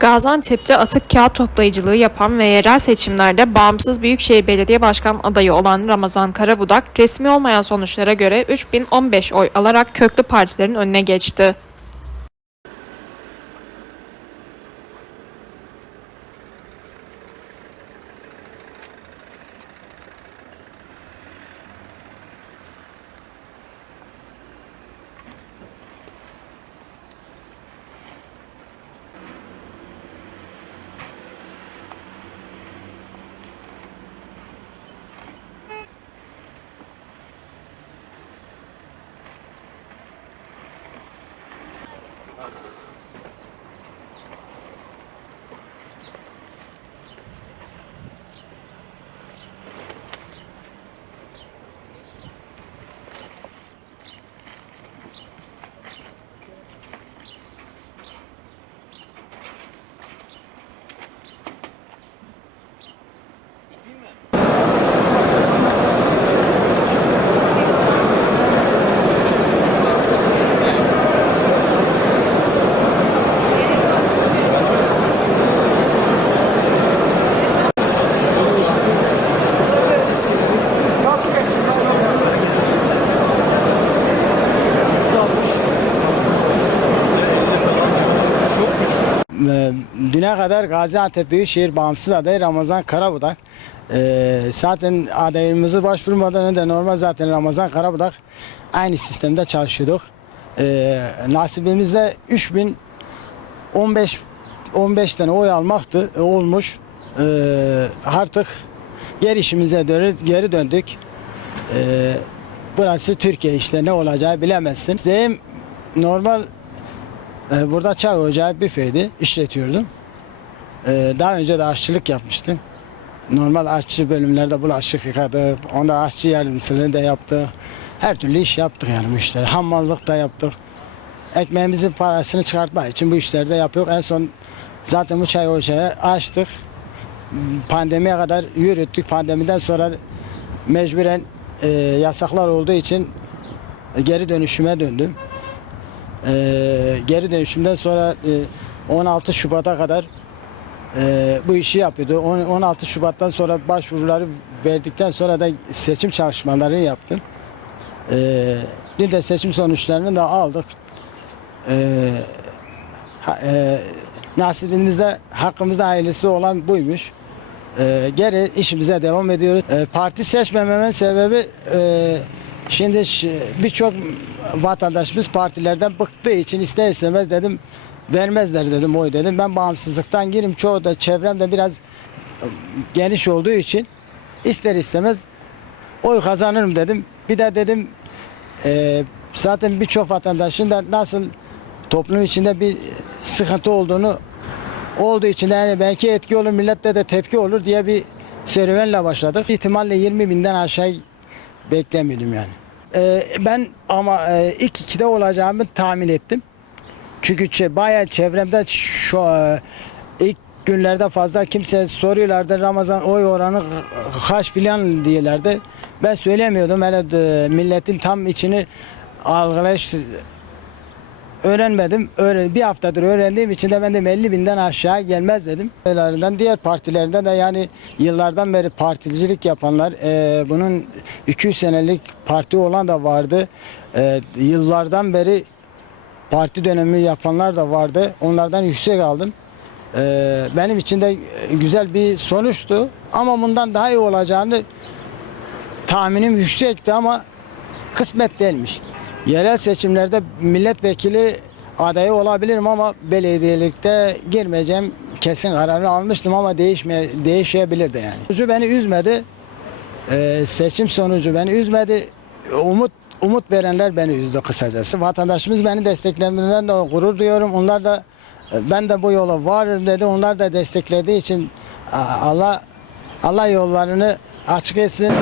Gaziantep'te atık kağıt toplayıcılığı yapan ve yerel seçimlerde bağımsız Büyükşehir Belediye Başkan adayı olan Ramazan Karabudak, resmi olmayan sonuçlara göre 3015 oy alarak köklü partilerin önüne geçti. Ee, Düne kadar Gaziantep Büyükşehir Bağımsız adayı Ramazan Karabudak. Ee, zaten adayımızı başvurmadan önce normal zaten Ramazan Karabudak aynı sistemde çalışıyorduk. Ee, nasibimizde 3000 15 15 tane oy almaktı e, olmuş. Ee, artık geri işimize dönü- geri döndük. Ee, burası Türkiye işte ne olacağı bilemezsin. Deyim normal ee, Burada çay ocağı büfeydi, işletiyordum. Ee, Daha önce de aşçılık yapmıştım. Normal aşçı bölümlerde bulaşık yıkadık, onda aşçı yardımcılığı da yaptık. Her türlü iş yaptık yani bu işleri. Hammallık da yaptık. Ekmeğimizin parasını çıkartmak için bu işleri de yapıyoruz. En son zaten bu çay ocağı açtık. Pandemiye kadar yürüttük. Pandemiden sonra mecburen e, yasaklar olduğu için geri dönüşüme döndüm. Ee, geri dönüşümden sonra e, 16 Şubat'a kadar e, bu işi yapıyordu. On- 16 Şubat'tan sonra başvuruları verdikten sonra da seçim çalışmalarını yaptım. Ee, dün de seçim sonuçlarını da aldık. Ee, ha- e, nasibimizde hakkımızda hayırlısı olan buymuş. Ee, geri işimize devam ediyoruz. Ee, parti seçmememin sebebi e, şimdi birçok vatandaşımız partilerden bıktığı için ister istemez dedim vermezler dedim oy dedim. Ben bağımsızlıktan girim çoğu da çevremde biraz e, geniş olduğu için ister istemez oy kazanırım dedim. Bir de dedim e, zaten birçok vatandaşın da nasıl toplum içinde bir sıkıntı olduğunu olduğu için yani belki etki olur millette de tepki olur diye bir serüvenle başladık. İhtimalle 20 binden aşağı beklemiyordum yani. Ee, ben ama e, ilk ikide olacağımı tahmin ettim. Çünkü çe- bayağı çevremde şu e, ilk günlerde fazla kimse soruyorlardı Ramazan oy oranı kaç filan diyorlardı. Ben söylemiyordum. Hele de milletin tam içini algılayış öğrenmedim. Öğren, bir haftadır öğrendiğim için de ben de 50 binden aşağı gelmez dedim. Diğerlerinden, diğer partilerinden de yani yıllardan beri particilik yapanlar, e, bunun 200 senelik parti olan da vardı. E, yıllardan beri parti dönemi yapanlar da vardı. Onlardan yüksek aldım. E, benim için de güzel bir sonuçtu. Ama bundan daha iyi olacağını tahminim yüksekti ama kısmet değilmiş. Yerel seçimlerde milletvekili adayı olabilirim ama belediyelikte girmeyeceğim kesin kararı almıştım ama değişme değişebilirdi yani. Sonucu beni üzmedi. Ee, seçim sonucu beni üzmedi. Umut umut verenler beni üzdü kısacası. Vatandaşımız beni desteklediğinden de gurur duyuyorum. Onlar da ben de bu yola varım dedi. Onlar da desteklediği için Allah Allah yollarını açık etsin.